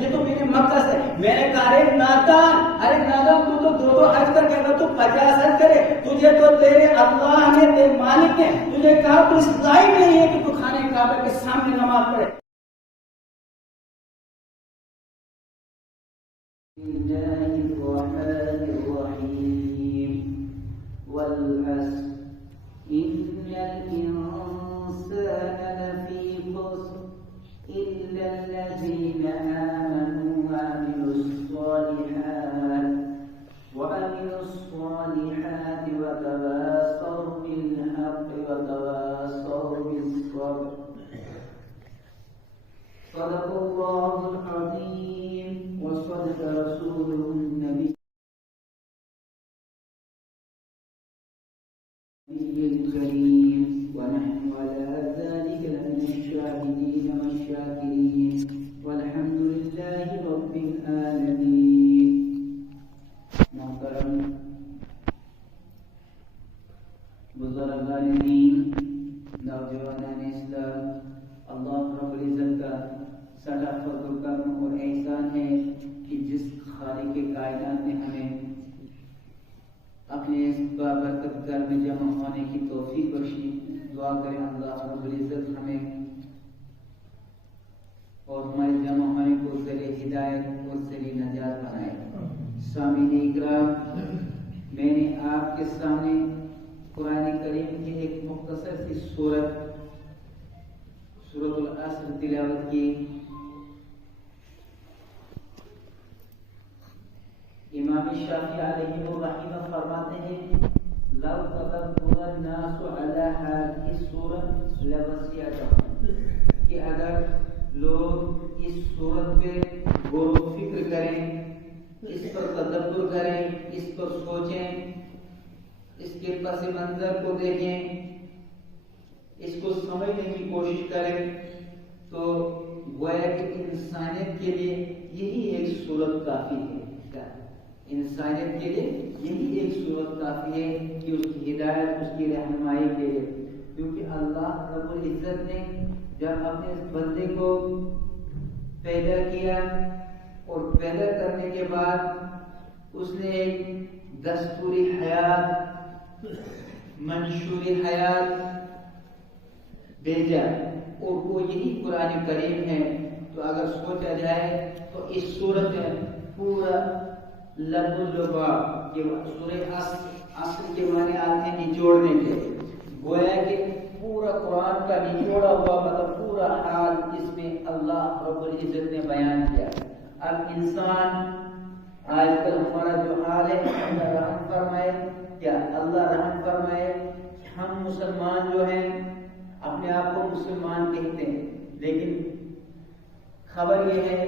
یہ تو میرے مقصد ہے. میں نے کہا ارے نادان تو دو حج کر کے اگر تو 50 حج کرے, تجھے تو تیرے اللہ نے تیرے مالک نے تجھے کہا تو اس لائق نہیں ہے کہ تو خانے کعبہ کے سامنے نماز پڑھے. والعصر إن الإنسان لفي خسر إلا الذين آمنوا وعملوا الصالحات وتواصوا بالحق وتواصوا بالصبر. صدق الله العظيم وصدق رسوله النبي الكريم ونحن على ذلك لمن الشاهدين والشاكرين والحمد لله رب العالمين. محترم بزرگان دین, نوجوانان اسلام, اللہ رب العزت کا سدا فضل و کرم اور احسان ہے کہ جس خالق کائنات نے ہمیں اپنے اس بابرکت گھر میں جمع ہونے کی توفیق بخشی. دعا کریں اللہ رب العزت ہمیں اور ہمارے جمع ہونے کو ذریعہ ہدایت اور ذریعہ نجات بنائے. سامعین اکرام, میں نے آپ کے سامنے قرآن کریم کی ایک مختصر سی سورت العصر تلاوت کی. امام شافعی علیہ الرحمہ فرماتے ہیں لو تدبر الناس علی هذه السورة لوسعتهم, کہ اگر لوگ اس سورت پہ غور و فکر کریں, اس پر تدبر کریں, اس پر سوچیں, اس کے پس منظر کو دیکھیں, اس کو سمجھنے کی کوشش کریں, تو گویا کہ انسانیت کے لیے یہی ایک صورت کافی ہے. انسانیت کے لیے یہی ایک صورت کافی ہے کہ اس کی ہدایت, اس کی رہنمائی کے لیے. کیونکہ اللہ رب العزت نے جب اپنے اس بندے کو پیدا کیا اور پیدا کرنے کے بعد اس نے ایک دستوری حیات, منشوری حیات بھیجا, اور وہ یہی قرآن کریم ہے. تو اگر سوچا جائے تو اس صورت میں پورا لب لباب, یہ سورہ عصر کے معنی آتے ہیں نچوڑنے کے, گویا کہ پورا قرآن کا نچوڑا ہوا مطلب پورا حال اس میں اللہ رب العزت نے بیان کیا. اب انسان آج کل ہمارا جو حال ہے, اللہ رحم فرمائے, کیا اللہ رحم فرمائے, ہم مسلمان جو ہیں اپنے آپ کو مسلمان کہتے ہیں, لیکن خبر یہ ہے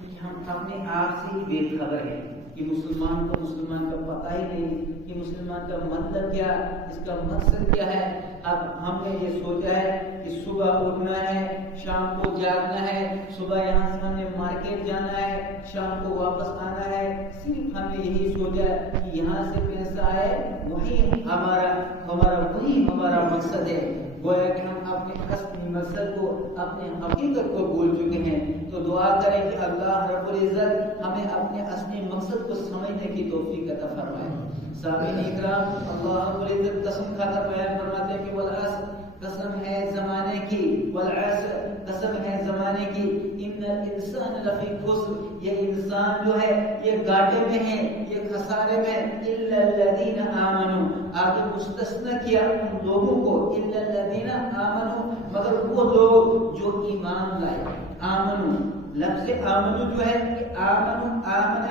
کہ ہم اپنے آپ سے ہی بے خبر ہیں کہ مسلمان کا پتہ ہی نہیں کہ مسلمان کا مطلب کیا, اس کا مقصد کیا ہے. اب ہم نے یہ سوچا ہے کہ صبح اٹھنا ہے, شام کو جاگنا ہے, صبح یہاں سے ہم نے مارکیٹ جانا ہے, شام کو واپس آنا ہے. صرف ہم نے یہی سوچا ہے کہ یہاں سے پیسہ آئے, وہی ہمارا مقصد ہے. گویا کہ ہم اپنے اصلی مقصد کو, اپنے حقیقت کو بھول چکے ہیں. تو دعا کریں کہ اللہ رب العزت ہمیں اپنے اصلی مقصد کو سمجھنے کی توفیق عطا فرمائے. سامعین اکرام, اللہ رب العزت قسم کھا کر بیان فرماتے ہیں کہ والعصر, قسم ہے زمانے کی, والعصر قسم ہے زمانے کی, ان الانسان لفی خسر, یہ انسان جو ہے یہ گھاٹے میں ہے, یہ خسارے میں. الا الذین آمنوا, آگے مستثنی کیا ان لوگوں کو, الا الذین آمنوا, مگر وہ لوگ جو ایمان لائے. آمنو, لفظ آمنو جو ہے کہ آمن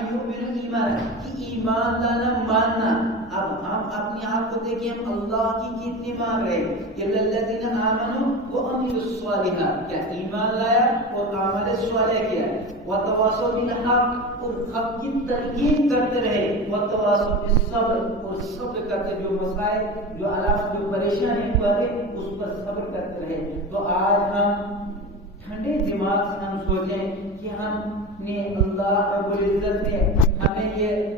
یؤمن ایمان, کہ ایمان لانا, ماننا. اب ہم اپنے آپ کو دیکھیں, ہم اللہ کی کتنی مان رہے. الا الذین آمنوا وعملوا الصالحات, کیا ایمان لایا اور عمل صالح کیا. وتواصوا بالحق, اور حق کی تلقین کرتے رہے. وتواصوا بالصبر, اور صبر کرتے, جو مسائل, جو علامات, جو پریشانی ہوئے اس پر صبر کرتے رہے. تو آج ہم ٹھنڈے دماغ سے ہم سوچیں کہ ہم نے, اللہ رب العزت نے ہمیں یہ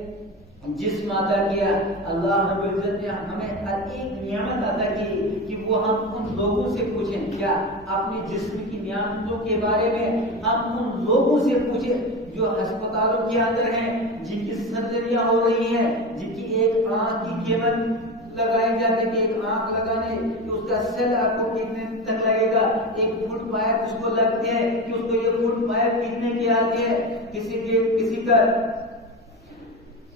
جسم عطا کیا, اللہ رب العزت نے ہمیں ہر ایک نعمت عطا کی کہ وہ ہم ان لوگوں سے پوچھیں. کیا اپنے جسم کی نعمتوں کے بارے میں ہم ان لوگوں سے پوچھیں جو ہسپتالوں کے اندر ہیں، جن کی سرجریاں ہو رہی ہیں، جن کی ایک آنکھ کی قیمت لگائی جاتی ہے کہ ایک آنکھ لگانے کہ اس کا سیل آپ کو کتنے تک لگے گا، ایک فٹ پائپ اس کو لگتے ہیں کہ اس کو یہ فٹ پائپ کتنے کی آتی ہے،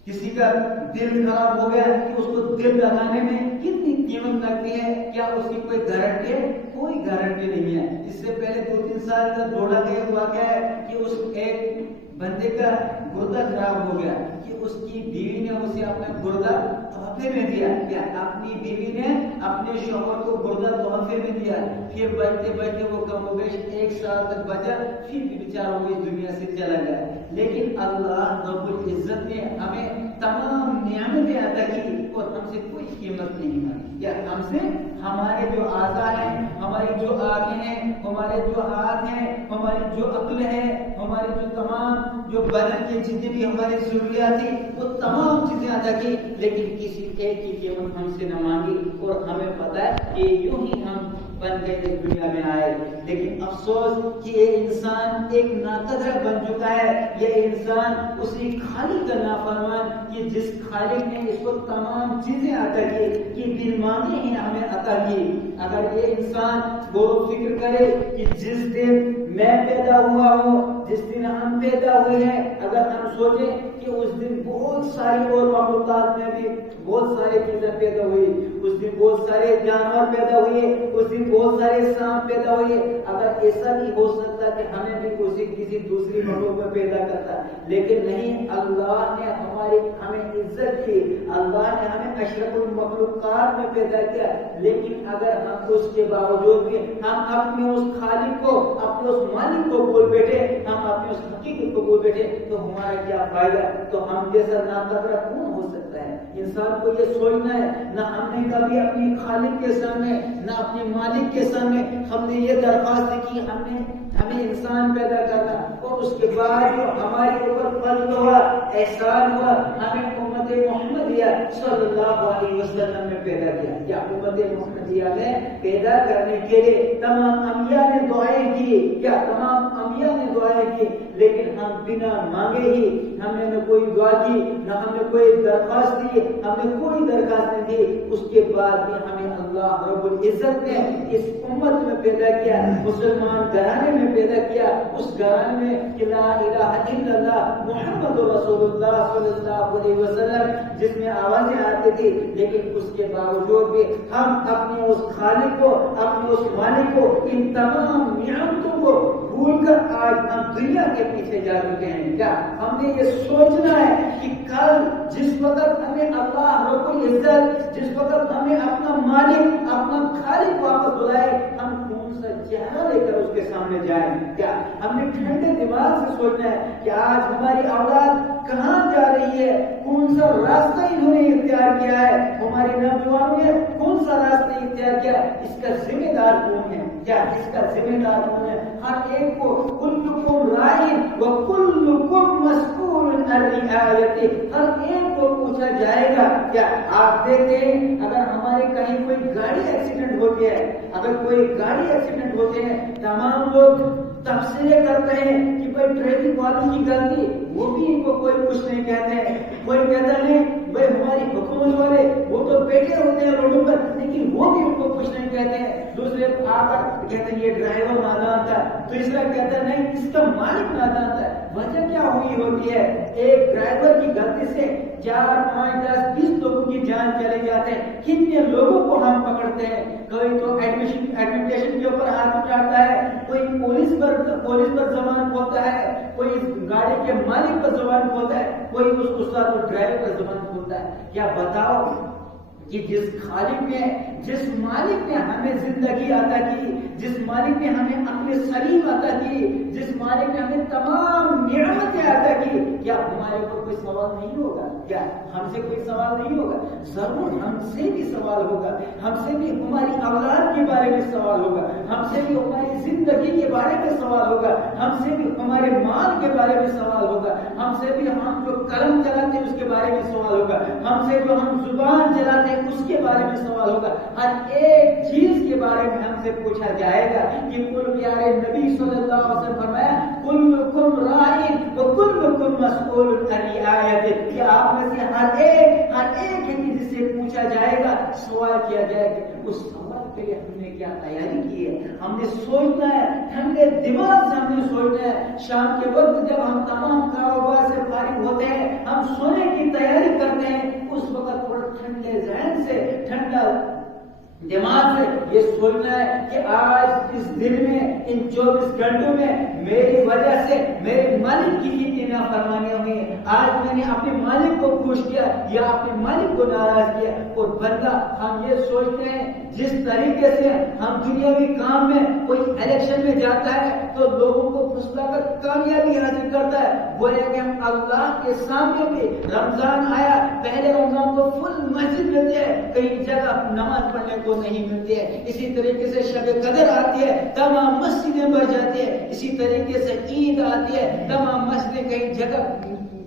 کسی کا دل خراب ہو گیا کہ اس کو دل لگانے میں کتنی قیمت لگتی ہے، کیا اس کی کوئی گارنٹی ہے؟ کوئی گارنٹی نہیں ہے۔ اس سے پہلے 2-3 سال کا دوڑا گیا ہوا کیا ہے کہ اس ایک بندے کا گردہ خراب ہو گیا کہ اس کی بیوی نے اسے اپنا گردہ تحفے میں دیا، کیا اپنی بیوی نے اپنے شوہر کو گردہ تحفے میں دیا، پھر بچتے بچتے وہ کم و بیش 1 سال تک بچا، پھر بھی بیچارہ وہ اس دنیا سے چلا گیا۔ لیکن اللہ رب العزت نے ہمیں تمام نعمتیں عطا کی اور ہم سے کوئی قیمت نہیں مانگی۔ کیا ہم سے ہمارے جو اعضاء ہیں، ہماری جو آنکھیں ہیں، ہمارے جو ہاتھ ہیں، ہماری جو عقل ہے، ہماری جو تمام جو بدن کے جتنے بھی ہماری ضروریات تھی وہ تمام چیزیں عطا کی، لیکن کسی ایک کی قیمت ہم سے نہ مانگی۔ اور ہمیں پتہ ہے کہ یوں ہی ہم بن گئے اس دنیا میں آئے، لیکن افسوس کہ یہ انسان ایک ناقدر بن چکا ہے، یہ انسان اسی خالق کا نافرمان کہ جس خالق نے اس کو تمام چیزیں عطا کی کہ بن مانگے ہی ہمیں عطا کی۔ اگر یہ انسان غور و فکر کرے کہ جس دن میں پیدا ہوا ہوں، جس دن ہم پیدا ہوئے ہیں، اگر ہم سوچیں کہ اس دن بہت ساری اور مخلوقات میں بھی بہت ساری چیزیں پیدا ہوئی، اس دن بہت سارے جانور پیدا ہوئے، اس دن بہت سارے سانپ پیدا ہوئے، اگر ایسا بھی ہو سکتا کہ ہمیں بھی کسی دوسری مخلوق میں پیدا کرتا، لیکن نہیں، اللہ نے ہمیں عزت کی، اللہ نے ہمیں اشرف المخلوقات میں پیدا کیا، لیکن اگر ہم اس کے باوجود بھی ہم اپنے اس خالق کو، اپنے اس مالک کو بھول بیٹھے، ہم اپنے اس حقیقت کو بھول بیٹھے، تو ہمارا کیا فائدہ؟ تو ہم جیسا ناقدر کون ہو سکتا ہے؟ انسان کو یہ سوچنا ہے، نہ ہم نے کبھی اپنی خالق کے سامنے، نہ اپنے مالک کے سامنے ہم نے یہ درخواست کی ہمیں انسان پیدا کرنا، اور اس کے بعد جو ہمارے اوپر فضل ہوا، احسان ہوا، ہمیں امت محمدیہ صلی اللہ علیہ وسلم میں پیدا کیا۔ کیا امت محمدیہ میں پیدا کرنے کے لیے تمام انبیاء نے دعائیں کی، کیا تمام انبیاء نے دعائیں کی، لیکن ہم بنا مانگے ہی، ہم نے نہ کوئی دعا کی، نہ ہم نے کوئی درخواست دی، ہم نے کوئی درخواست نہیں دی، اس کے بعد بھی ہمیں اللہ رب العزت نے اس امت میں پیدا کیا، مسلمان گھرانے میں پیدا کیا، اس گھرانے میں کہ لا الہ الا اللہ محمد رسول اللہ صلی اللہ علیہ وسلم جس میں آوازیں آتی تھی، لیکن اس کے باوجود بھی ہم اپنے اس خالق کو، اپنے اس مالک کو، ان تمام نعمتوں کو بھول کر آج ہم دنیا کے پیچھے جا چکے ہیں۔ کیا ہم نے یہ سوچنا ہے کہ کل جس وقت ہمیں اللہ رب العزت، جس وقت ہمیں اپنا مالک، اپنا خالق واپس بلائے، ہم کون سا چہرہ لے کر اس کے سامنے جائیں؟ کیا ہم نے ٹھنڈے دماغ سے سوچنا ہے کہ آج ہماری اولاد کہاں جا رہی ہے، کون سا راستہ انہوں نے اختیار کیا ہے، ہمارے نوجوانوں نے کون سا راستہ اختیار کیا، اس کا ذمہ دار کون ہے؟ کیا اس کا ذمہ دار کون ہے؟ ہر ایک کو کلکم راعٍ وکلکم مسئول عن رعیتہ، ہر ایک کو پوچھا جائے گا۔ کیا آپ دیکھتے ہیں اگر ہمارے کہیں کوئی گاڑی ایکسیڈنٹ ہوتی ہے، اگر کوئی گاڑی ایکسیڈنٹ ہوتے ہیں، تمام لوگ تبصرے کرتے ہیں کہ بھائی ٹریفک والوں کی غلطی، وہ بھی ان کو کوئی کچھ نہیں کہتے ہیں، کوئی کہتا نہیں بھائی ہماری حکومت والے وہ تو بیٹھے ہوتے ہیں روڈوں پر، لیکن وہ بھی ان کو کچھ نہیں کہتے ہیں۔ دوسرے آ کر کہتے ہیں یہ ڈرائیور نادان تھا، تیسرا کہتا ہے نہیں اس کا مالک نادان تھا۔ وجہ کیا ہوئی ہوتی ہے؟ ایک ڈرائیور کی غلطی سے 4، 5، 10، 20 لوگوں کی جان چلے جاتے ہیں۔ کتنے لوگوں کو ہم پکڑتے ہیں، کوئی تو ایڈمیٹیشن کے اوپر ہاتھ اٹھاتا ہے، کوئی پولیس پر زبان کھولتا ہے، کوئی گاڑی کے مالک پر زبان کھولتا ہے، کوئی اس استاد اور ڈرائیور پر زبان کھولتا ہے۔ کیا بتاؤ کہ جس خالق نے، جس مالک نے ہمیں زندگی عطا کی، جس مالک نے ہمیں عقل سلیم عطا کی، جس مالک نے ہمیں تمام نعمتیں عطا کی، کیا ہمارے اوپر کوئی سوال نہیں ہوگا؟ کیا ہم سے کوئی سوال نہیں ہوگا؟ ضرور ہم سے بھی سوال ہوگا، ہم سے بھی ہماری اولاد کے بارے میں سوال ہوگا، ہم سے بھی ہماری زندگی کے بارے میں سوال ہوگا، ہم سے بھی ہمارے مال کے بارے میں سوال ہوگا، ہم سے بھی ہم جو قلم چلاتے ہیں اس کے بارے میں سوال ہوگا، ہم سے جو ہم زبان چلاتے ہیں اس کے بارے میں سوال ہوگا۔ ہر ایک چیز کے بارے میں ہم سے پوچھا جائے گا کہ کل پیارے نبی صلی اللہ علیہ وسلم فرمایا کلکم راعٍ وکلکم مسئول عن آیت، کہ آپ میں سے ہر ایک ہے کہ جس سے پوچھا جائے گا، سوال کیا جائے گا، اس سوال کے لیے ہم نے کیا تیاری کی ہے؟ ہم نے سوچنا ہے، ٹھنڈے دماغ سے ہم نے سوچنا ہے۔ شام کے وقت جب ہم تمام کاروبار سے فارغ ہوتے ہیں، ہم سونے کی تیاری کرتے ہیں، اس وقت تھوڑا ٹھنڈے ذہن سے، ٹھنڈا دماغ سے یہ سوچنا ہے کہ آج اس دن میں، ان 24 گھنٹوں میں میری وجہ سے میرے مالک کی کتنی نافرمانیاں ہوئی ہیں، آج میں نے اپنے مالک کو خوش کیا یا اپنے مالک کو ناراض کیا۔ اور بندہ ہم یہ سوچتے ہیں جس طریقے سے ہم دنیاوی کام میں کوئی الیکشن میں جاتا ہے تو لوگوں کو پھسلا کر کامیابی حاصل کرتا ہے، گویا کہ ہم اللہ کے سامنے بھی رمضان آیا، پہلے رمضان کو فل مسجد ملتے ہیں، کئی جگہ نماز پڑھنے کو نہیں ملتی ہے، اسی طریقے سے شب قدر آتی ہے تمام مسجدیں بھر جاتی ہے، اسی طریقے سے عید آتی ہے تمام مسجدیں کئی جگہ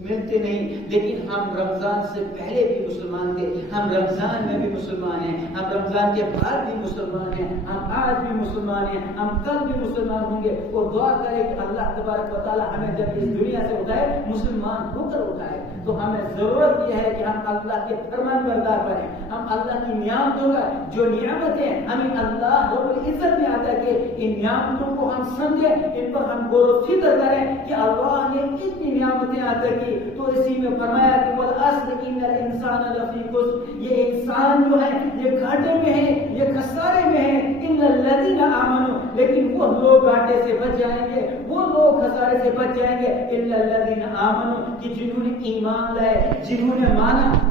ملتے نہیں۔ لیکن ہم رمضان سے پہلے بھی مسلمان تھے، ہم رمضان میں بھی مسلمان ہیں، ہم رمضان کے بعد بھی مسلمان ہیں، ہم آج بھی مسلمان ہیں، ہم کل بھی مسلمان ہوں گے۔ اور دعا کریں کہ اللہ تبارک و تعالی ہمیں جب اس دنیا سے اٹھائے مسلمان ہو کر اٹھائے، تو ہمیں ضرورت یہ ہے کہ ہم اللہ کے فرمان بردار بنیں، ہم اللہ کی نعمتوں کا جو نعمتیں ہمیں اللہ رب العزت نے عطا کی، ان نعمتوں کو ہم سمجھیں، ان پر ہم غور و فکر کریں کہ اللہ نے اتنی نعمتیں عطا کی۔ تو اسی میں فرمایا کہ والعصر ان الانسان لفی خسر، یہ انسان جو ہے یہ گھاٹے میں ہے، یہ خسارے میں ہے، الا الذین آمنوا، لیکن وہ لوگ گھاٹے سے بچ جائیں گے، وہ لوگ خسارے سے بچ جائیں گے، الا الذین آمنوا، کہ جنہوں نے ایمان لائے، جنہوں نے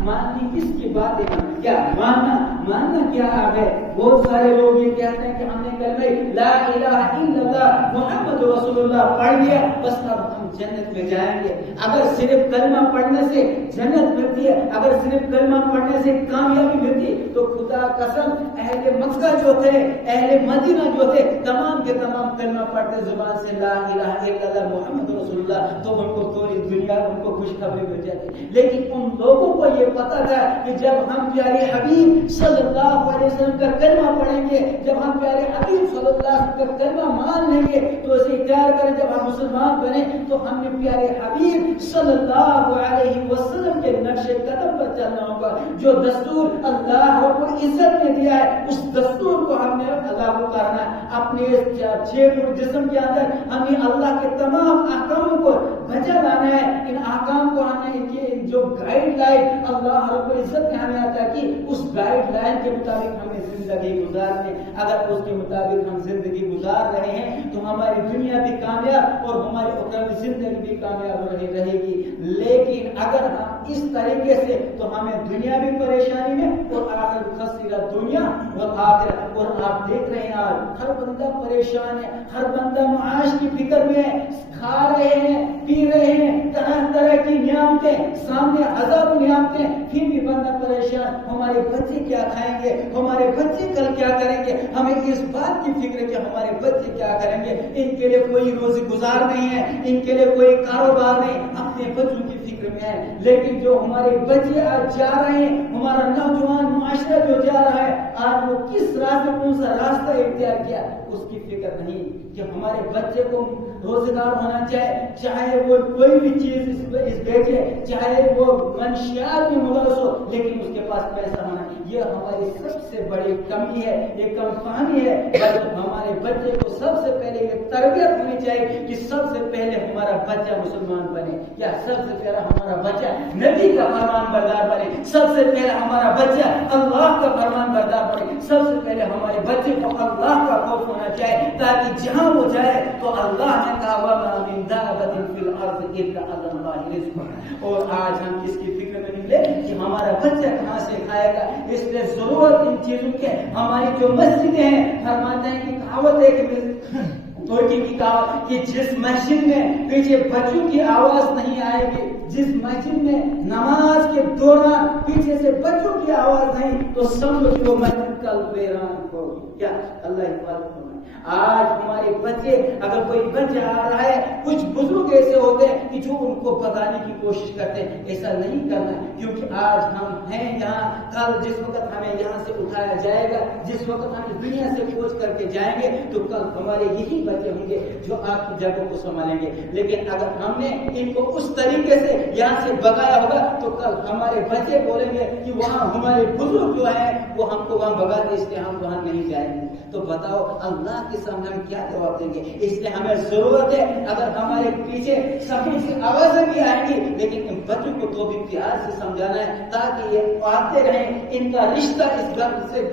ماننی کس کی بات ہے، کیا ماننا کیا ہے؟ بہت سارے لوگ یہ کہتے ہیں کہ ہم نے کلمہ لا الہ الا اللہ محمد رسول اللہ پڑھ لیا بس اب ہم جنت میں جائیں گے۔ اگر صرف کلمہ پڑھنے سے جنت ملتی ہے، اگر صرف کلمہ پڑھنے سے کامیابی ملتی تو خدا قسم اہل مکہ جو تھے، اہل مدینہ جو تھے، تمام کے تمام کلمہ پڑھتے زبان سے لا الہ الا اللہ محمد رسول اللہ، تو ان کو پوری دنیا ان کو خوشخبری مل جاتی۔ لیکن ان لوگوں کو یہ پتا تھا کہ جب ہم پیارے حبیب صلی اللہ علیہ وسلم کا کلمہ پڑھیں گے، جب ہم پیارے حبیب صلی اللہ علیہ وسلم کا کلمہ مان لیں گے تو اسے اختیار کریں، جب ہم مسلمان بنے تو ہم نے پیارے حبیب صلی اللہ علیہ وسلم کے نقش قدم پر چلنا ہوگا۔ جو دستور اللہ رب العزت نے دیا ہے اس دستور کو ہم نے لاگو کرنا ہے۔ اپنے 6 فٹ جسم کے اندر ہمیں اللہ کے تمام احکاموں کو بجا لانا ہے، ان احکام کو ہمیں ان کی جو گائیڈ لائن اللہ رب العزت نے ہمیں عطا کی اس گائیڈ لائن کے مطابق ہمیں زندگی گزارنے۔ اگر اس کے مطابق ہم زندگی گزار رہے ہیں تو ہماری دنیا بھی کامیاب اور ہماری اخروی زندگی بھی کامیاب رہے گی۔ لیکن اگر ہم اس طریقے سے تو ہمیں دنیا بھی پریشانی میں اور آخر خسرہ دنیا اور آخرت۔ اور آپ دیکھ رہے ہیں آج ہر بندہ پریشان ہے، ہر بندہ معاش کی فکر میں ہے، کھا رہے ہیں، پی رہے ہیں، طرح طرح کی نعمتیں، سامنے ہزاروں نعمتیں، پھر بھی بندہ پریشان۔ ہمارے بچے کیا کھائیں گے، ہمارے بچے کل کیا کریں گے، ہمیں اس بات کی فکر ہے کہ ہمارے بچے کیا کریں گے۔ ان کے لیے کوئی روزی گزار نہیں ہے، ان کے لیے کوئی کاروبار نہیں، اپنے بچوں کی فکر میں ہے۔ لیکن جو ہمارے بچے آج جا رہے ہیں، ہمارا نوجوان معاشرہ جو جا رہا ہے آج وہ کس راستے کون سا راستہ اختیار کیا اس کی فکر نہیں کہ ہمارے بچے کو روزگار ہونا چاہے وہ کوئی بھی چیز اس بیچے، چاہے وہ منشیات میں ملوث ہو، لیکن اس کے پاس پیسہ ہونا۔ یہ ہماری سب سے بڑی کمی ہے، یہ کم فہمی ہے۔ ہمارے بچے کو سب سے پہلے یہ تربیت ہونی چاہیے کہ سب سے پہلے ہمارا بچہ مسلمان بنے، یا سب سے پہلے ہمارا بچہ نبی کا فرمان بردار بنے، سب سے پہلے ہمارا بچہ اللہ کا فرمان بردار بنے، سب سے پہلے ہمارے بچے کو اللہ کا خوف ہونا چاہیے، تاکہ جہاں وہ جائے تو اللہ نے کہا وَمَا مِن دَابَّةٍ فِي الْأَرْضِ إِلَّا عَلَى اللَّهِ رِزْقُهَا۔ اور آج ہم اس کی فکر میں نکلے کہ ہمارا بچہ کہاں سے کھائے گا۔ اس لیے ضرورت ان چیزوں کے، ہماری جو مسجدیں ہیں فرماتے ہیں کہ کہاوت ہے کہ توڑی کی کہاوت کہ جس مسجد میں پیچھے بچوں کی آواز نہیں آئے گی، جس مسجد میں نماز کے دوران پیچھے سے بچوں کی آواز نہیں تو سمجھو کہ وہ مسجد کل ویران ہوگی۔ کیا اللہ حفاظت فرمائے۔ آج ہمارے بچے، اگر کوئی بچہ آ رہا ہے، کچھ بزرگ ایسے ہوتے ہیں کہ جو ان کو بتانے کی کوشش کرتے ہیں ایسا نہیں کرنا ہے، کیونکہ آج ہم ہیں یہاں، کل جس وقت ہمیں یہاں سے اٹھایا جائے گا، جس وقت ہم دنیا سے کوچ کر کے جائیں گے تو کل ہمارے یہی بچے ہوں گے جو آپ کی جگہوں کو سنبھالیں گے. لیکن اگر ہم نے ان کو اس طریقے سے یہاں سے بگایا ہوگا تو کل ہمارے بچے بولیں گے کہ وہاں ہمارے بزرگ جو ہیں وہ ہم کو وہاں بگاتے، اس لیے ہم وہاں نہیں جائیں گے. تو بتاؤ اللہ کے سامنے ہم کیا جواب دیں گے؟ اس لیے ہمیں ضرورت ہے، اگر ہمارے پیچھے سبھی سے آوازیں بھی آئیں گی لیکن ان بچوں کو تو بھی پیار سے سمجھانا ہے تاکہ یہ آتے رہیں، ان کا رشتہ اس گھر سے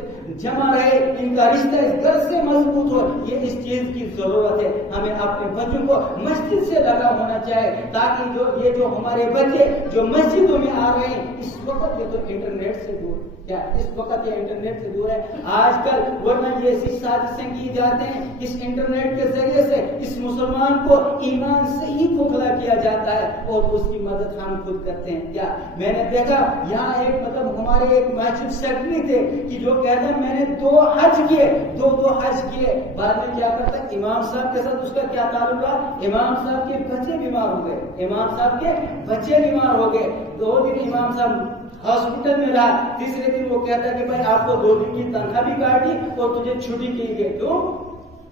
جمع رہے، ان کا رشتہ اس گھر سے مضبوط ہو. یہ اس چیز کی ضرورت ہے. ہمیں اپنے بچوں کو مسجد سے لگا ہونا چاہیے تاکہ جو ہمارے بچے جو مسجدوں میں آ رہے ہیں اس وقت یہ تو انٹرنیٹ سے دور، کیا اس وقت یہ انٹرنیٹ سے دور ہے آج کل، ورنہ یہ ایسی سازشیں کی جاتے ہیں اس انٹرنیٹ کے ذریعے سے اس مسلمان کو ایمان سے ہی کھوکھلا کیا جاتا ہے اور اس کی مدد ہم خود کرتے ہیں. کیا میں نے دیکھا یہاں ایک ہمارے ایک مسجد سیکرٹری تھے کہ جو کہتا ہے میں نے 2 حج کیے، 2 حج کیے، بعد میں کیا کرتا ہے امام صاحب کے ساتھ اس کا کیا تعلق رہا؟ امام صاحب کے بچے بیمار ہو گئے، امام صاحب کے بچے بیمار ہو گئے، 2 دن امام صاحب ہاسپٹل میں رہا، تیسرے دن وہ کہتا ہے کہ بھائی آپ کو 2 دن کی تنخواہ بھی کاٹی اور تجھے چھٹی کی گئی. کیوں؟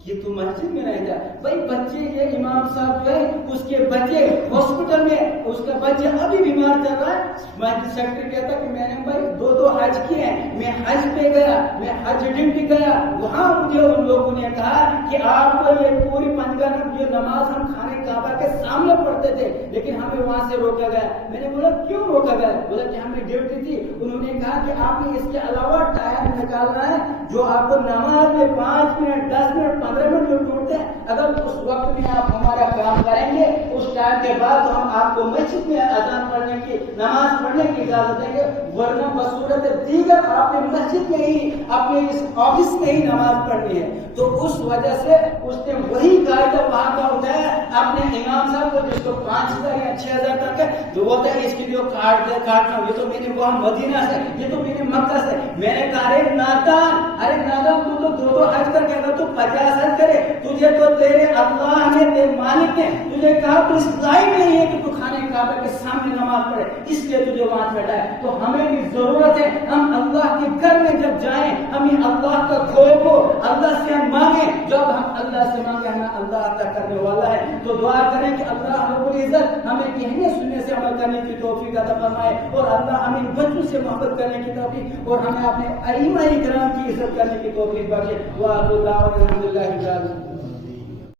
یہ تو مسجد میں رہتا ہے. بھائی بچے، یہ امام صاحب جو ہے اس کے بچے ہاسپٹل میں، اس کا بچہ ابھی بیمار چل رہا ہے. مسجد سیکرٹری کہتا کہ میں نے بھائی 2 حج کیے ہیں، میں حج پہ گیا، میں حج ڈیوٹی گیا، وہاں مجھے ان لوگوں نے کہا کہ آپ کو یہ پوری یہ نماز ہم خانے کعبہ کے سامنے پڑھتے تھے لیکن ہمیں وہاں سے روکا گیا. میں نے بولا کیوں روکا گیا؟ بولا کہ ہمیں ڈیوٹی تھی. انہوں نے کہا کہ آپ نے اس کے علاوہ ٹائم نکالنا ہے جو آپ کو نماز میں 5 منٹ 10 منٹ 15 منٹ جو ٹوٹتے ہیں، اگر اس وقت میں آپ ہمارا کام کریں گے اس ٹائم کے بعد تو ہم آپ کو مسجد میں اذان پڑھنے کی، نماز پڑھنے کی اجازت دیں گے، ورنہ بصورت دیگر آپ نے مسجد میں ہی اپنے اس آفس میں ہی نماز پڑھنی ہے. تو اس وجہ سے اس نے وہی قاعدہ وہاں کا اٹھایا اپنے امام صاحب کو جس کو 5,000 یا 6,000 تک ہے، تو وہ ہے اس کے لیے کاٹنا، یہ تو میں نے وہاں مدینہ سے، یہ تو میں نے مکہ سے. میں نے کہا ارے نادان تو 2 حج کر کے اگر تو 50 حج کرے، تجھے تو تیرے اللہ نے، تیرے مالک نے تجھے کہا تو اس لائق نہیں ہے کہ تو خانے کعبہ کے سامنے نماز پڑھے، اس لیے تجھے وہاں بیٹھا ہے. تو ہمیں بھی ضرورت ہے ہم اللہ کے گھر میں جب جائیں ہمیں اللہ کا خوف ہو، اللہ سے ہم مانگیں. جب ہم اللہ سے مانگیں ہمیں اللہ عطا کرنے والا ہے. تو دعا کریں کہ اللہ رب العزت ہمیں کہنے سننے سے عمل کرنے کی توفیق عطا فرمائے اور اللہ ہمیں بچوں سے محبت کرنے کی توفیق اور ہمیں اپنے ائمہ کرام کی عزت کرنے کی توفیق بخشے. وآخر دعوانا الحمدللہ رب العالمین.